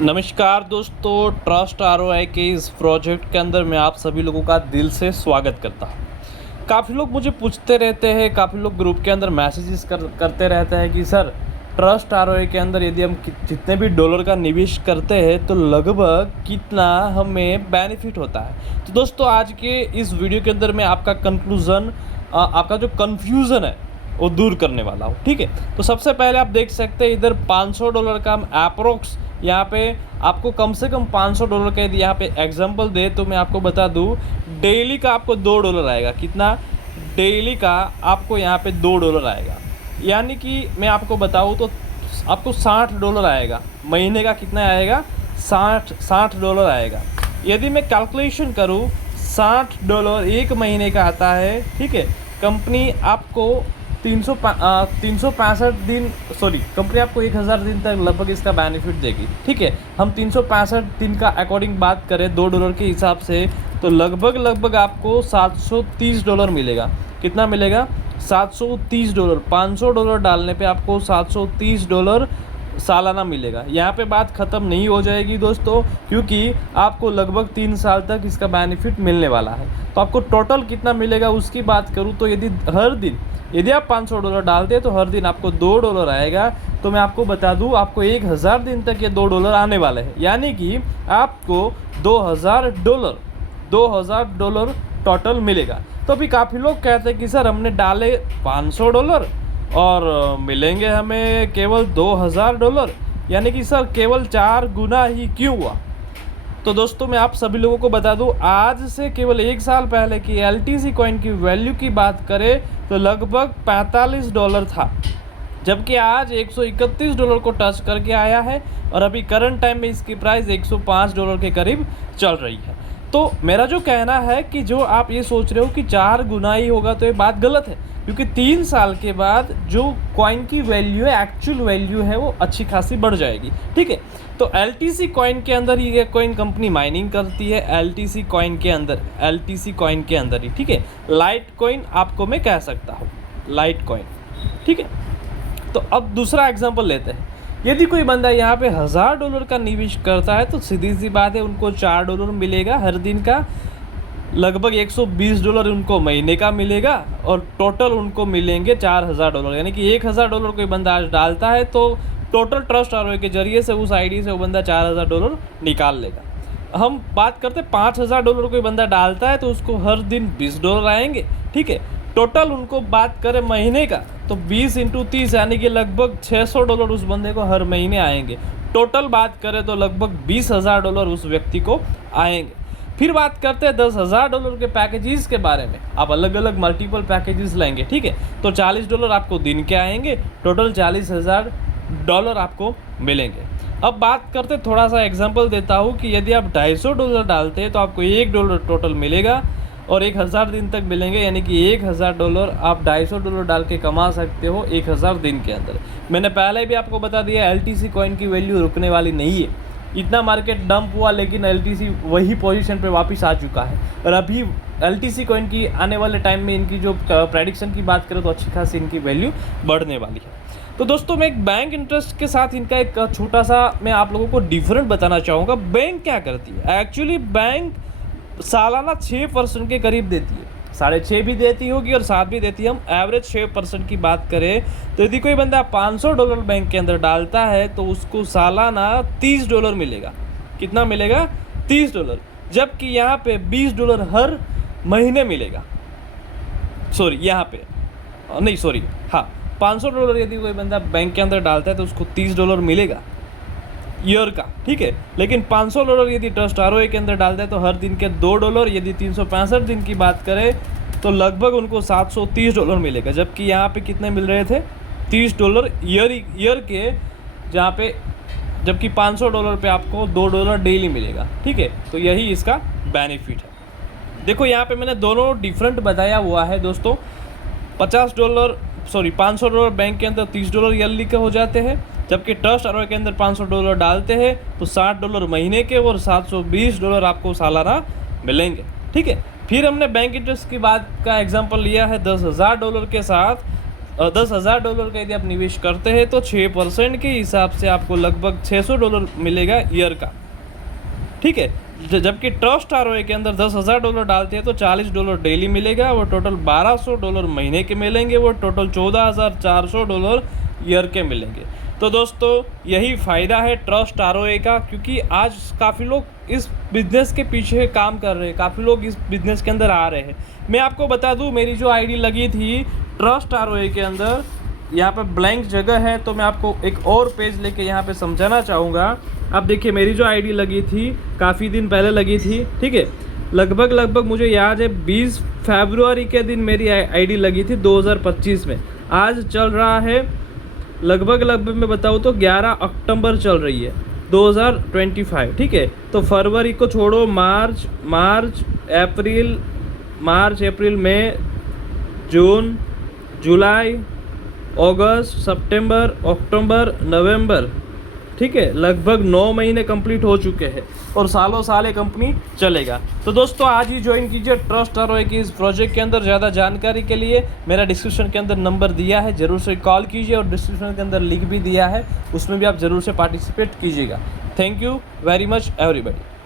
नमस्कार दोस्तों, trust ROI के इस प्रोजेक्ट के अंदर मैं आप सभी लोगों का दिल से स्वागत करता हूँ। काफ़ी लोग मुझे पूछते रहते हैं, काफ़ी लोग ग्रुप के अंदर मैसेजेस करते रहते हैं कि सर ट्रस्ट आरओआई के अंदर यदि हम जितने भी डॉलर का निवेश करते हैं तो लगभग कितना हमें बेनिफिट होता है। तो दोस्तों आज के इस वीडियो के अंदर मैं आपका कंक्लूज़न, आपका जो कन्फ्यूज़न है वो दूर करने वाला हूँ। ठीक है, तो सबसे पहले आप देख सकते हैं इधर $500 का हम अप्रोक्स यहाँ पे आपको कम से कम $500 का यदि यहाँ पे एग्जांपल दे तो मैं आपको बता दूँ डेली का आपको $2 आएगा। कितना? डेली का आपको यहाँ पे $2 आएगा, यानी कि मैं आपको बताऊँ तो आपको $60 आएगा। महीने का कितना आएगा? $60 आएगा। यदि मैं कैलकुलेशन करूँ $60 एक महीने का आता है। ठीक है, कंपनी आपको 365 दिन कंपनी आपको 1000 दिन तक लगभग इसका बेनिफिट देगी। ठीक है, हम 365 दिन का अकॉर्डिंग बात करें $2 के हिसाब से तो लगभग आपको $730 मिलेगा। कितना मिलेगा? $730। $500 डालने पे आपको $730 सालाना मिलेगा। यहाँ पे बात ख़त्म नहीं हो जाएगी दोस्तों, क्योंकि आपको लगभग 3 साल तक इसका बेनिफिट मिलने वाला है। तो आपको टोटल कितना मिलेगा उसकी बात करूँ तो यदि आप $500 डालते हैं तो हर दिन आपको $2 आएगा। तो मैं आपको बता दूं आपको 1000 दिन तक ये $2 आने वाले हैं, यानी कि आपको $2000 टोटल मिलेगा। तो अभी काफ़ी लोग कहते हैं कि सर हमने डाले $500 और मिलेंगे हमें केवल $2000, यानी कि सर केवल 4 गुना ही क्यों हुआ? तो दोस्तों मैं आप सभी लोगों को बता दूं आज से केवल 1 साल पहले की LTC कॉइन की वैल्यू की बात करें तो लगभग $45 था, जबकि आज $131 को टच करके आया है और अभी करंट टाइम में इसकी प्राइस $105 के करीब चल रही है। तो मेरा जो कहना है कि जो आप ये सोच रहे हो कि 4 गुना ही होगा तो ये बात गलत है, क्योंकि 3 साल के बाद जो कॉइन की वैल्यू है, एक्चुअल वैल्यू है, वो अच्छी खासी बढ़ जाएगी। ठीक है, तो LTC कॉइन के अंदर ही ये कॉइन कंपनी माइनिंग करती है। LTC कॉइन के अंदर ही। ठीक है, लाइट कॉइन आपको मैं कह सकता हूँ, लाइट कॉइन। ठीक है, तो अब दूसरा एग्जांपल लेते हैं। यदि कोई बंदा यहाँ पे $1000 का निवेश करता है तो सीधी सी बात है उनको $4 मिलेगा हर दिन का, लगभग $120 उनको महीने का मिलेगा और टोटल उनको मिलेंगे $4000, यानी कि $1000 कोई बंदा आज डालता है तो टोटल ट्रस्ट आरओआई के जरिए से उस आईडी से वो बंदा $4000 निकाल लेगा। हम बात करते हैं $5000 कोई बंदा डालता है तो उसको हर दिन $20 आएंगे। ठीक है, टोटल उनको बात करें महीने का तो 20 × 30 यानी कि लगभग $600 उस बंदे को हर महीने आएंगे। टोटल बात करें तो लगभग $20000 उस व्यक्ति को आएंगे। फिर बात करते हैं $10,000 के पैकेजेस के बारे में। आप अलग अलग मल्टीपल पैकेजेस लेंगे। ठीक है, तो $40 आपको दिन के आएंगे, टोटल $40,000 आपको मिलेंगे। अब बात करते थोड़ा सा एग्जांपल देता हूँ कि यदि आप $250 डालते हैं तो आपको $1 टोटल मिलेगा और 1000 दिन तक मिलेंगे, यानी कि $1000 आप $250 डाल के कमा सकते हो 1000 दिन के अंदर। मैंने पहले भी आपको बता दिया LTC कॉइन की वैल्यू रुकने वाली नहीं है। इतना मार्केट डंप हुआ लेकिन LTC वही पोजीशन पे वापस आ चुका है और अभी LTC कॉइन की आने वाले टाइम में इनकी जो प्रेडिक्शन की बात करें तो अच्छी खासी इनकी वैल्यू बढ़ने वाली है। तो दोस्तों मैं एक बैंक इंटरेस्ट के साथ इनका एक छोटा सा मैं आप लोगों को डिफरेंट बताना चाहूँगा। बैंक क्या करती है एक्चुअली? बैंक सालाना 6% के करीब देती है, 6.5 भी देती होगी और 7 भी देती है। हम एवरेज 6% की बात करें तो यदि कोई बंदा $500 बैंक के अंदर डालता है तो उसको सालाना $30 मिलेगा। कितना मिलेगा? $30, जबकि यहाँ पे $20 हर महीने मिलेगा। हाँ, $500 यदि कोई बंदा बैंक के अंदर डालता है तो उसको $30 मिलेगा ईयर का। ठीक है, लेकिन $500 यदि ट्रस्ट आरओआई के अंदर डालता है तो हर दिन के $2, यदि 365 दिन की बात करें तो लगभग उनको $730 मिलेगा, जबकि यहाँ पे कितने मिल रहे थे? $30 ईयर के, जहाँ पे जबकि $500 पे आपको $2 डेली मिलेगा। ठीक है, तो यही इसका बेनिफिट है। देखो यहाँ पे मैंने दोनों डिफरेंट बताया हुआ है दोस्तों। $500 बैंक के अंदर $30 ईयरली के हो जाते हैं, जबकि ट्रस्ट आरओआई के अंदर $500 डालते हैं तो $60 महीने के और $720 आपको सालाना मिलेंगे। ठीक है, फिर हमने बैंक इंटरेस्ट की बात का एग्जांपल लिया है $10,000 के साथ। $10,000 का यदि आप निवेश करते हैं तो 6% के हिसाब से आपको लगभग $600 मिलेगा ईयर का, ठीक है। जबकि ट्रस्ट आरओए के अंदर $10,000 डालते हैं तो $40 डेली मिलेगा, वो टोटल $1,200 महीने के मिलेंगे, वो टोटल $14,400 ईयर के मिलेंगे। तो दोस्तों यही फ़ायदा है ट्रस्ट आरओए का, क्योंकि आज काफ़ी लोग इस बिज़नेस के पीछे काम कर रहे हैं, काफ़ी लोग इस बिज़नेस के अंदर आ रहे हैं। मैं आपको बता दूं, मेरी जो आईडी लगी थी ट्रस्ट आरओए के अंदर, यहाँ पे ब्लैंक जगह है, तो मैं आपको एक और पेज लेके यहाँ पे समझाना चाहूँगा। अब देखिए मेरी जो आईडी लगी थी काफ़ी दिन पहले लगी थी, ठीक है। लगभग मुझे याद है 20 फरवरी के दिन मेरी आईडी लगी थी 2025 में। आज चल रहा है लगभग मैं बताऊँ तो 11 अक्टूबर चल रही है 2025, ठीक है। तो फरवरी को छोड़ो, मार्च अप्रैल मई जून जुलाई अगस्त सितंबर अक्टूबर नवंबर, ठीक है। लगभग 9 महीने कंप्लीट हो चुके हैं और सालों साल ये कंपनी चलेगा। तो दोस्तों आज ही ज्वाइन कीजिए ट्रस्ट आरओए की इस प्रोजेक्ट के अंदर। ज़्यादा जानकारी के लिए मेरा डिस्क्रिप्शन के अंदर नंबर दिया है, ज़रूर से कॉल कीजिए, और डिस्क्रिप्शन के अंदर लिंक भी दिया है, उसमें भी आप ज़रूर से पार्टिसिपेट कीजिएगा। Thank you very much everybody.